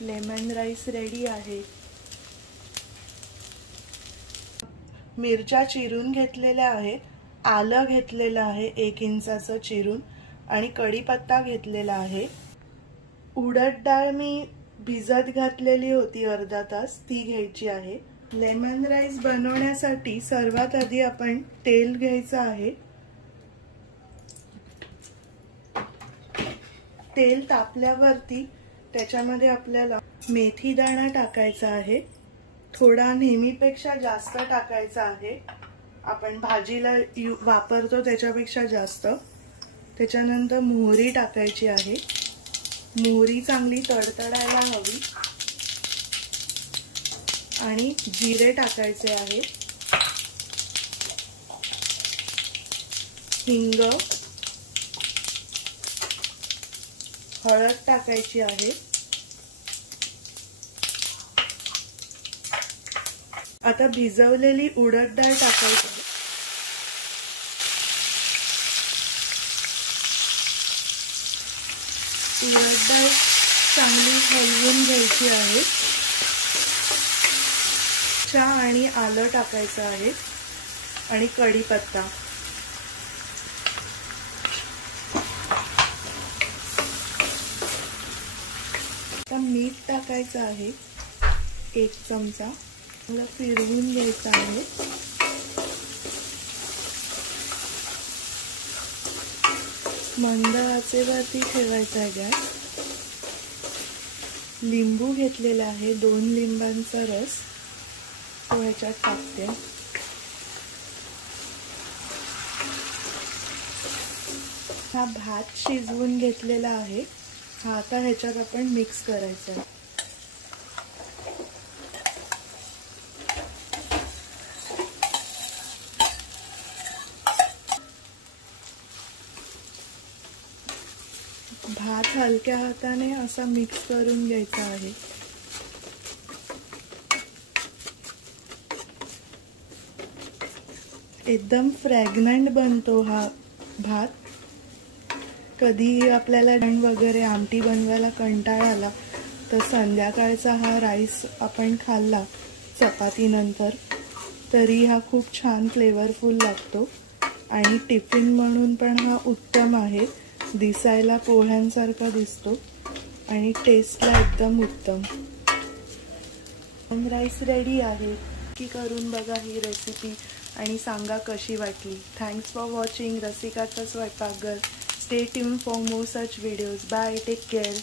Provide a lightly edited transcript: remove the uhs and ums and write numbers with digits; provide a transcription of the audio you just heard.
Lemon rice ready आहे। मिरच्या चिरून घेतलेल्या आहेत, आलं घेतलेलं आहे 1 इंचाचं चिरून आणि कढीपत्ता घेतलेला आहे। उडद डाळ मी भिजत घातलेली होती अर्धा तास, ती घ्यायची आहे। लेमन राईस बनवण्यासाठी सर्वात आधी आपण तेल घ्यायचं आहे। तेल तापल्यावरती त्याच्यामध्ये आपल्याला मेथी दाणा टाकायचा आहे, थोडा नेहमीपेक्षा जास्त टाकायचा आहे, आपण भाजीला वापरतो त्याच्यापेक्षा जास्त। त्याच्यानंतर मोहरी टाकायची आहे, मोहरी चांगली तडतडायला हवी आणि जिरे टाकायचे आहे, हिंग, हळद टाकायची आहे। आता भिजवलेली उडद डाळ टाकायची आहे। उडद डाळ चांगली हलवून घ्यायची आहे। चहा आणि आलं टाकायचं आहे आणि कढीपत्ता। आता मीठ टाकायचं आहे 1 चमचा, मला फिरवून घ्यायचं आहे। मंद आचेवरती ठेवायचा आहे गॅस। लिंबू घेतलेला आहे, 2 लिंबांचा रस तो ह्याच्यात टाकते। हा भात शिजवून घेतलेला आहे, हा आता ह्याच्यात आपण मिक्स करायचा आहे। भात हलक्या हाताने असा मिक्स करून घ्यायचा आहे। एकदम फ्रॅग्रंट बनतो हा भात। कधी आपल्याला वगैरे आमटी बनवायला कंटाळा आला तर संध्याकाळचा हा राईस आपण खाल्ला चपाती नंतर तरी हा खूप छान फ्लेवरफुल लागतो आणि टिफिन म्हणून पण हा उत्तम आहे। दिसायला पोह्यांसारखा दिसतो आणि टेस्टला एकदम उत्तम। राईस रेडी आहे, की करून बघा ही रेसिपी आणि सांगा कशी वाटली। थँक्स फॉर वॉचिंग रसिकाचा स्वयंपाकघर। Stay tuned for more such videos. Bye, take care.